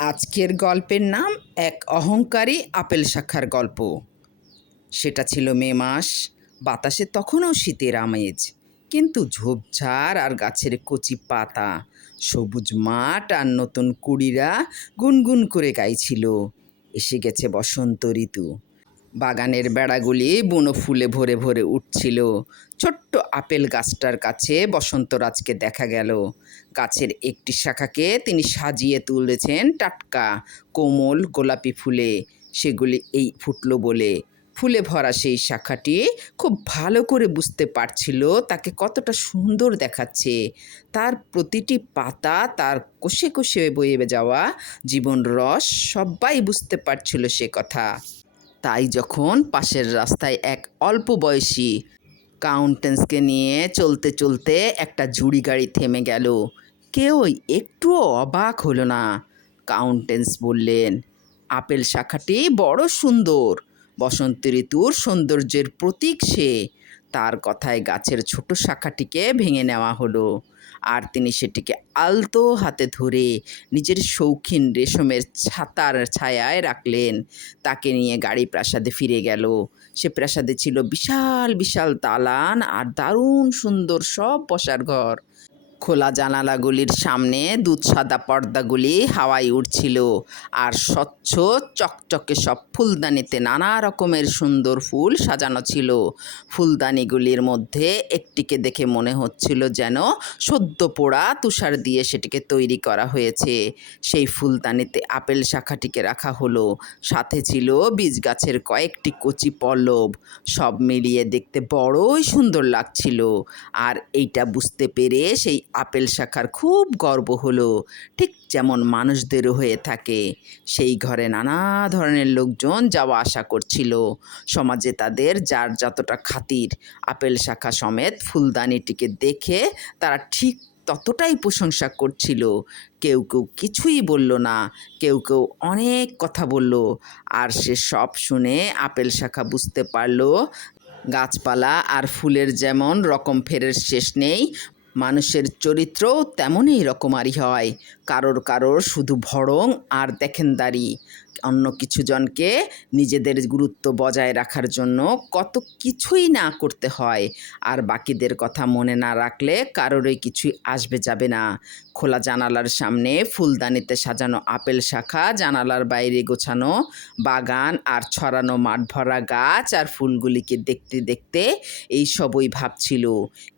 আজকের গল্পের নাম এক অহংকারী আপেল শাখার গল্প। সেটা ছিল মে মাস। বাতাসে তখনও শীতের আমেজ। কিন্তু ঝোপঝাড় আর গাছের কচি পাতা, সবুজ মাঠ আর নতুন কুড়িরা গুনগুন করে গাইছিল। এসে গেছে বসন্ত ঋতু। বাগানের বেড়াগুলি বুনো ফুলে ভরে ভরে উঠছিল। ছোট্ট আপেল গাছটার কাছে বসন্তরাজকে দেখা গেল। গাছের একটি শাখাকে তিনি সাজিয়ে তুলেছেন টাটকা, কোমল গোলাপি ফুলে। সেগুলি এই ফুটলো বলে। ফুলে ভরা সেই শাখাটি খুব ভালো করে বুঝতে পারছিল তাকে কতটা সুন্দর দেখাচ্ছে। তার প্রতিটি পাতা তার কষে কষে বয়ে যাওয়া জীবন রস সবাই বুঝতে পারছিল সে কথা। তাই যখন পাশের রাস্তায় এক অল্প বয়সী কাউন্টেন্সকে নিয়ে চলতে চলতে একটা জুড়ি গাড়ি থেমে গেল কেউই একটুও অবাক হলো না। কাউন্টেন্স বললেন, আপেল শাখাটি বড় সুন্দর, বসন্ত ঋতুর সৌন্দর্যের প্রতীক সে। তার কথায় গাছের ছোট শাখাটিকে ভেঙে নেওয়া হলো। আর তিনি সেটিকে আলতো হাতে ধরে নিজের শৌখিন রেশমের ছাতার ছায়ায় রাখলেন। তাকে নিয়ে গাড়ি প্রাসাদে ফিরে গেল। সে প্রাসাদে ছিল বিশাল বিশাল দালান আর দারুণ সুন্দর সব বসার ঘর। খোলা জানালাগুলির সামনে দুধ সাদা পর্দাগুলি হাওয়ায় উড়ছিল আর স্বচ্ছ চকচকে সব ফুলদানিতে নানা রকমের সুন্দর ফুল সাজানো ছিল। ফুলদানিগুলির মধ্যে একটিকে দেখে মনে হচ্ছিল যেন সদ্য পোড়া তুষার দিয়ে সেটিকে তৈরি করা হয়েছে। সেই ফুলদানিতে আপেল শাখাটিকে রাখা হলো, সাথে ছিল বীজ গাছের কয়েকটি কচি পল্লব। সব মিলিয়ে দেখতে বড়ই সুন্দর লাগছিল। আর এইটা বুঝতে পেরে সেই আপেল শাখার খুব গর্ব হলো। ঠিক যেমন মানুষদেরও হয়ে থাকে। সেই ঘরে নানা ধরনের লোকজন যাওয়া আসা করছিল। সমাজে তাদের যার যতটা খাতির, আপেল শাখা সমেত ফুলদানিটিকে দেখে তারা ঠিক ততটাই প্রশংসা করছিল। কেউ কেউ কিছুই বলল না, কেউ কেউ অনেক কথা বলল। আর সে সব শুনে আপেল শাখা বুঝতে পারল, গাছপালা আর ফুলের যেমন রকম ফেরের শেষ নেই মানুষের চরিত্রও তেমনই রকমারি হয়। কারোর কারোর শুধু ভড়ং আর দেখেনদারি। অন্য কিছু জনকে নিজেদের গুরুত্ব বজায় রাখার জন্য কত কিছুই না করতে হয়। আর বাকিদের কথা মনে না রাখলে কারোরই কিছুই আসবে যাবে না। খোলা জানালার সামনে ফুলদানিতে সাজানো আপেল শাখা, জানালার বাইরে গোছানো বাগান আর ছড়ানো মাঠ ভরা গাছ আর ফুলগুলিকে দেখতে দেখতে এই সবই ভাবছিল।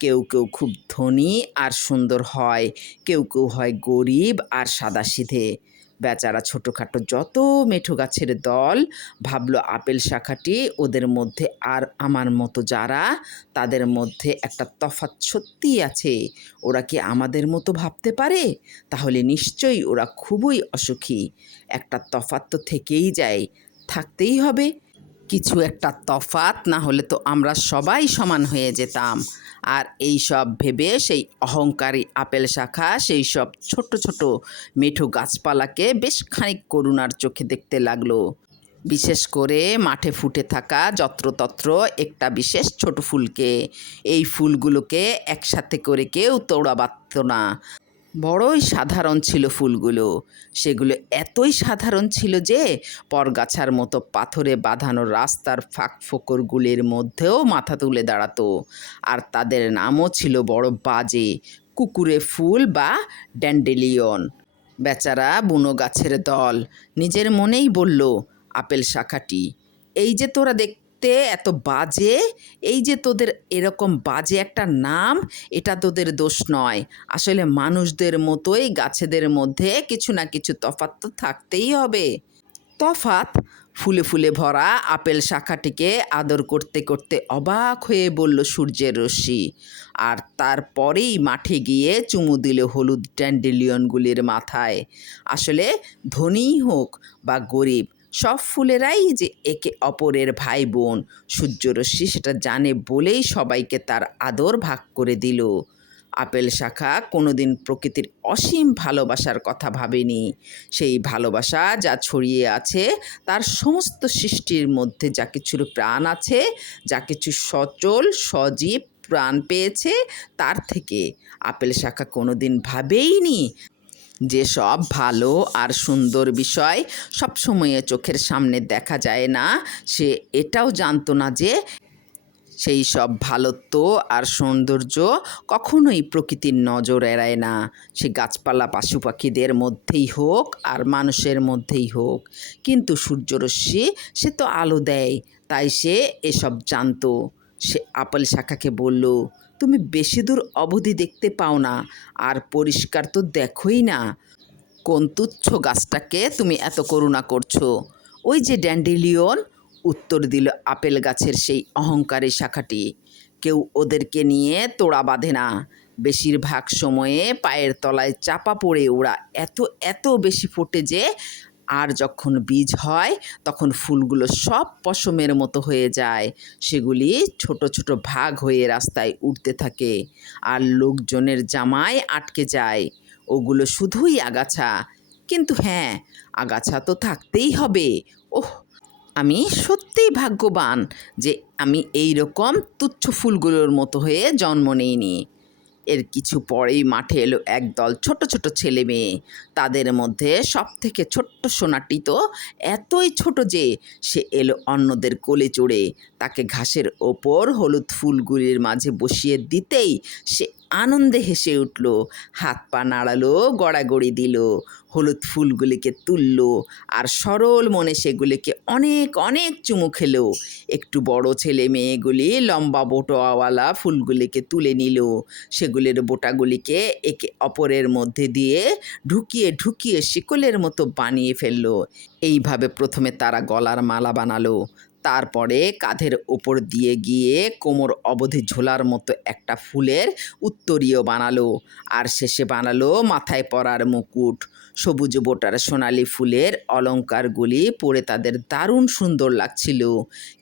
কেউ কেউ খুব ধনী আর সুন্দর হয়, কেউ কেউ হয় গরিব আর সাদাসিধে। বেচারা ছোটোখাটো যত মেঠো গাছের দল, ভাবলো আপেল শাখাটি ওদের মধ্যে আর আমার মতো যারা, তাদের মধ্যে একটা তফাৎ সত্যিই আছে। ওরা কি আমাদের মতো ভাবতে পারে? তাহলে নিশ্চয়ই ওরা খুবই অসুখী। একটা তফাৎ তো থেকেই যায়, থাকতেই হবে। কিছু একটা তফাৎ, না হলে তো আমরা সবাই সমান হয়ে যেতাম। আর এই সব ভেবে সেই অহংকারী আপেল শাখা, সেই সব ছোট ছোট মেঠো গাছপালাকে বেশ খানিক করুণার চোখে দেখতে লাগল। বিশেষ করে মাঠে ফুটে থাকা যত্রতত্র একটা বিশেষ ছোট ফুলকে। এই ফুলগুলোকে একসাথে করে কেউ তোড়া বাঁধত না। বড়ই সাধারণ ছিল ফুলগুলো। সেগুলো এতই সাধারণ ছিল যে, পরগাছার মতো পাথরে বাঁধানো রাস্তার ফাঁক ফোকরগুলির মধ্যেও মাথা তুলে দাঁড়াতো। আর তাদের নামও ছিল বড় বাজে, কুকুরে ফুল বা ড্যান্ডেলিয়ন। বেচারা বুনো গাছের দল। নিজের মনেই বলল, আপেল শাখাটি, এই যে তোরা দেখতে এত বাজে? এই যে তোদের এরকম বাজে একটা নাম, এটা তোদের দোষ নয়। আসলে মানুষদের মতোই গাছেদের মধ্যে কিছু না কিছু তফাৎ তো থাকতেই হবে। তফাৎ? ফুলে ফুলে ভরা আপেল শাখাটিকে আদর করতে করতে অবাক হয়ে বলল সূর্যের রশ্মি। আর তারপরেই মাঠে গিয়ে চুমু দিল হলুদ ড্যান্ডেলিয়নগুলির মাথায়। আসলে ধনী হোক বা গরিব সব ফুলেরাই যে একে অপরের ভাই বোন সূর্যরশ্মি সেটা জানে বলেই সবাইকে তার আদর ভাগ করে দিল। আপেল শাখা কোনোদিন প্রকৃতির অসীম ভালোবাসার কথা ভাবেনি। সেই ভালোবাসা যা ছড়িয়ে আছে, তার সমস্ত সৃষ্টির মধ্যে যা কিছুর প্রাণ আছে, যা কিছু সচল, সজীব প্রাণ পেয়েছে, তার থেকে। আপেল শাখা কোনোদিন ভাবেইনি যেসব ভালো আর সুন্দর বিষয় সবসময়ে চোখের সামনে দেখা যায় না, সে এটাও জানতো না যে সেই সব ভালোত্ব আর সৌন্দর্য কখনোই প্রকৃতির নজর এড়ায় না। সে গাছপালা পশু পাখিদের মধ্যেই হোক আর মানুষের মধ্যেই হোক। কিন্তু সূর্যরশ্মি, সে তো আলো দেয়, তাই সে এসব জানতো। সে আপেল শাখাকে বলল তুমি বেশি দূর অবধি দেখতে পাও না। আর পরিষ্কার তো দেখোই না। কোন তুচ্ছ গাছটাকে তুমি এত করুণা করছ। ওই যে ড্যান্ডিলিয়ন, উত্তর দিল আপেল গাছের সেই অহংকারী শাখাটি। কেউ ওদেরকে নিয়ে তোড়া বাঁধে না। বেশিরভাগ সময়ে পায়ের তলায় চাপা পড়ে ওরা এত এত বেশি ফোটে যে আর যখন বীজ হয়, তখন ফুলগুলো সব পশমের মতো হয়ে যায়। সেগুলি ছোট ছোট ভাগ হয়ে রাস্তায় উঠতে থাকে আর লোকজনের জামায় আটকে যায়। ওগুলো শুধুই আগাছা। কিন্তু হ্যাঁ আগাছা তো থাকতেই হবে। ওহ, আমি সত্যিই ভাগ্যবান যে আমি এই রকম তুচ্ছ ফুলগুলোর মতো হয়ে জন্ম নেইনি। এর কিছু পরেই মাঠে এলো একদল ছোট ছোট ছেলে মেয়ে। তাদের মধ্যে সব থেকে ছোট্ট সোনাটি তো এতই ছোট যে সে এলো অন্যদের কোলে চড়ে। তাকে ঘাসের ওপর হলুদ ফুলগুলির মাঝে বসিয়ে দিতেই সে আনন্দে হেসে উঠল। হাত পা নাড়ালো, গড়াগড়ি দিল, হলুদ ফুলগুলিকে তুলল আর সরল মনে সেগুলিকে অনেক অনেক চুমু খেলো। একটু বড় ছেলে মেয়েগুলি লম্বা বোটোয়াওয়ালা ফুলগুলিকে তুলে নিল। সেগুলির বোটাগুলিকে একে অপরের মধ্যে দিয়ে ঢুকিয়ে ঢুকিয়ে শিকলের মতো বানিয়ে ফেলল। এইভাবে প্রথমে তারা গলার মালা বানালো। তারপরে কাঁধের ওপর দিয়ে গিয়ে কোমর অবধি ঝোলার মতো একটা ফুলের উত্তরীয় বানালো। আর শেষে বানালো মাথায় পরার মুকুট। সবুজ বোটার সোনালি ফুলের অলঙ্কারগুলি পরে তাদের দারুণ সুন্দর লাগছিল।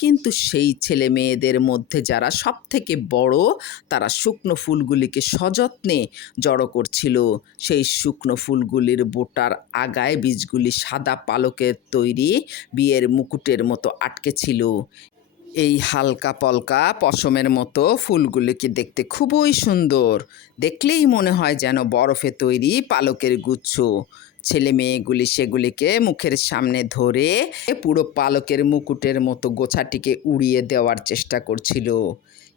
কিন্তু সেই ছেলে মেয়েদের মধ্যে যারা সব থেকে বড়, তারা শুকনো ফুলগুলিকে সযত্নে জড়ো করছিল। সেই শুকনো ফুলগুলির বোটার আগায় বীজগুলি সাদা পালকের তৈরি, বিয়ের মুকুটের মতো আটকে ছিল। এই হালকা পলকা পশমের মতো ফুলগুলিকে দেখতে খুবই সুন্দর। দেখলেই মনে হয় যেন বরফে তৈরি পালকের গুচ্ছ। ছেলে মেয়েগুলি সেগুলিকে মুখের সামনে ধরে পুরো পালকের মুকুটের মতো গোছাটিকে উড়িয়ে দেওয়ার চেষ্টা করছিল।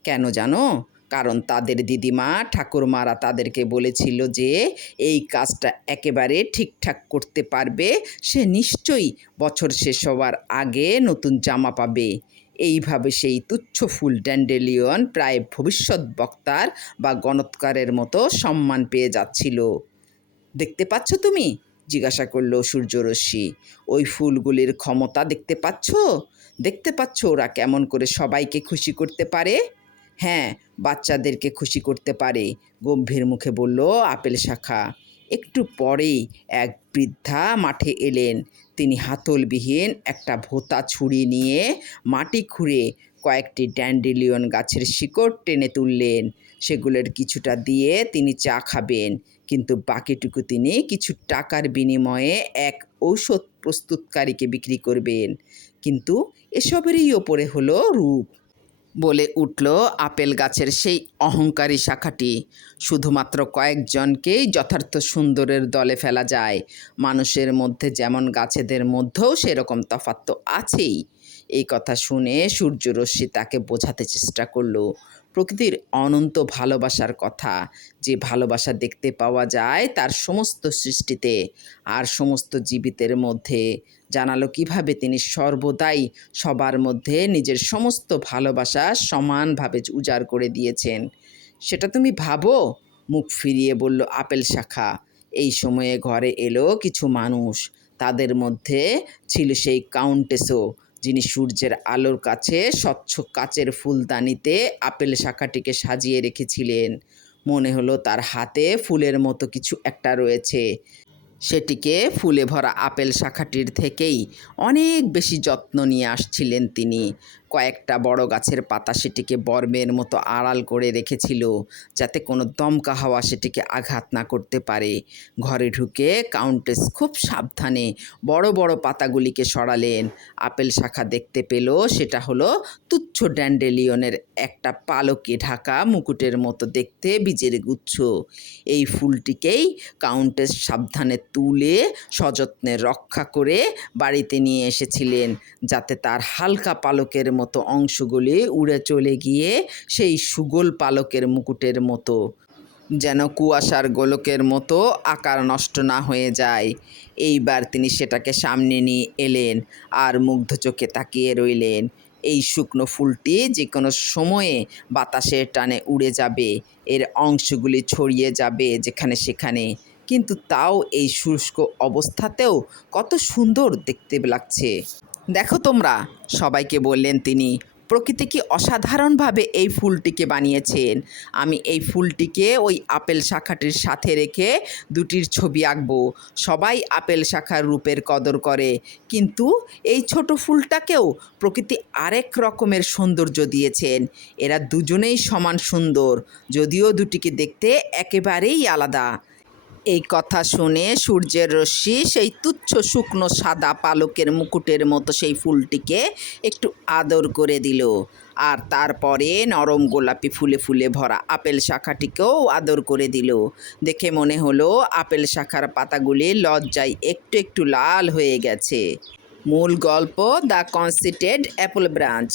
কেন জানো? কারণ তাদের দিদিমা ঠাকুরমারা তাদেরকে বলেছিল যে, এই কাজটা একেবারে ঠিকঠাক করতে পারবে। সে নিশ্চয়ই বছর শেষ হওয়ার আগে নতুন জামা পাবে। এইভাবে সেই তুচ্ছ ফুল ড্যান্ডেলিয়ন প্রায় ভবিষ্যৎ বক্তার বা গণৎকারের মতো সম্মান পেয়ে যাচ্ছিল। দেখতে পাচ্ছ তুমি? জিজ্ঞাসা করল সূর্যরশ্মি। ওই ফুলগুলির ক্ষমতা দেখতে পাচ্ছ? দেখতে পাচ্ছ ওরা কেমন করে সবাইকে খুশি করতে পারে? হ্যাঁ বাচ্চাদেরকে খুশি করতে পারে, গম্ভীর মুখে বলল আপেল শাখা। একটু পরেই এক বৃদ্ধা মাঠে এলেন। তিনি হাতলবিহীন একটা ভোতা ছুরি নিয়ে মাটি খুঁড়ে কয়েকটি ড্যান্ডিলিয়ন গাছের শিকড় টেনে তুললেন। সেগুলোর কিছুটা দিয়ে তিনি চা খাবেন, কিন্তু বাকিটুকু তিনি কিছু টাকার বিনিময়ে এক ঔষধ প্রস্তুতকারীকে বিক্রি করবেন। কিন্তু এসবেরই ওপরে হলো রূপ। বলে উঠল আপেল গাছের সেই অহংকারী শাখাটি। শুধুমাত্র কয়েকজনকেই যথার্থ সুন্দরের দলে ফেলা যায়। মানুষের মধ্যে যেমন গাছেদের মধ্যেও সেরকম তফাৎ তো আছেই। এই কথা শুনে সূর্যরশ্মি তাকে বোঝাতে চেষ্টা করল। প্রকৃতির অনন্ত ভালোবাসার কথা, যে ভালোবাসা দেখতে পাওয়া যায় তার সমস্ত সৃষ্টিতে আর সমস্ত জীবিতের মধ্যে। জানালো কীভাবে তিনি সর্বদাই সবার মধ্যে নিজের সমস্ত ভালোবাসা সমানভাবে উজাড় করে দিয়েছেন। সেটা তুমি ভাবো? মুখ ফিরিয়ে বলল আপেল শাখা। এই সময়ে ঘরে এলো কিছু মানুষ। তাদের মধ্যে ছিল সেই কাউন্টেসও। যিনি সূর্যের আলোর কাছে, স্বচ্ছ কাচের ফুলদানিতে আপেল শাখাটিকে সাজিয়ে রেখেছিলেন। মনে হলো তার হাতে ফুলের মতো কিছু একটা রয়েছে। সেটিকে ফুলে ভরা আপেল শাখাটির থেকেই অনেক বেশি যত্ন নিয়ে আসছিলেন তিনি। কয়েকটা বড় গাছের পাতা সেটিকে বর্মের মতো আড়াল করে রেখেছিল, যাতে কোনো দমকা হাওয়া সেটিকে আঘাত না করতে পারে। ঘরে ঢুকে কাউন্টেস খুব সাবধানে বড় বড় পাতাগুলিকে সরালেন। আপেল শাখা দেখতে পেল, সেটা হলো তুচ্ছ ড্যান্ডেলিয়নের একটা পালকে ঢাকা মুকুটের মতো দেখতে বীজের গুচ্ছ। এই ফুলটিকেই কাউন্টেস সাবধানে তুলে সযত্নে রক্ষা করে বাড়িতে নিয়ে এসেছিলেন, যাতে তার হালকা পালকের মতো অংশগুলি উড়ে চলে গিয়ে সেই সুগোল পালকের মুকুটের মতো, যেন কুয়াশার গোলকের মতো আকার নষ্ট না হয়ে যায়। এইবার তিনি সেটাকে সামনে নিয়ে এলেন আর মুগ্ধ চোখে তাকিয়ে রইলেন। এই শুকনো ফুলটি যে কোনো সময়ে বাতাসের টানে উড়ে যাবে, এর অংশগুলি ছড়িয়ে যাবে যেখানে সেখানে। কিন্তু তাও এই শুষ্ক অবস্থাতেও কত সুন্দর দেখতে লাগছে। দেখো তোমরা, সবাইকে বললেন তিনি, প্রকৃতি কি অসাধারণভাবে এই ফুলটিকে বানিয়েছেন? আমি এই ফুলটিকে ওই আপেল শাখাটির সাথে রেখে দুটির ছবি আঁকবো। সবাই আপেল শাখার রূপের কদর করে। কিন্তু এই ছোট ফুলটাকেও প্রকৃতি আরেক রকমের সৌন্দর্য দিয়েছেন। এরা দুজনেই সমান সুন্দর, যদিও দুটিকে দেখতে একেবারেই আলাদা। এই কথা শুনে সূর্যের রশ্মি সেই তুচ্ছ শুকনো সাদা পালকের মুকুটের মতো সেই ফুলটিকে একটু আদর করে দিল। আর তারপরে নরম গোলাপি ফুলে ফুলে ভরা আপেল শাখাটিকেও আদর করে দিল। দেখে মনে হলো আপেল শাখার পাতাগুলি লজ্জায় একটু একটু লাল হয়ে গেছে। মূল গল্প দ্য কনসিটেড অ্যাপল ব্রাঞ্চ।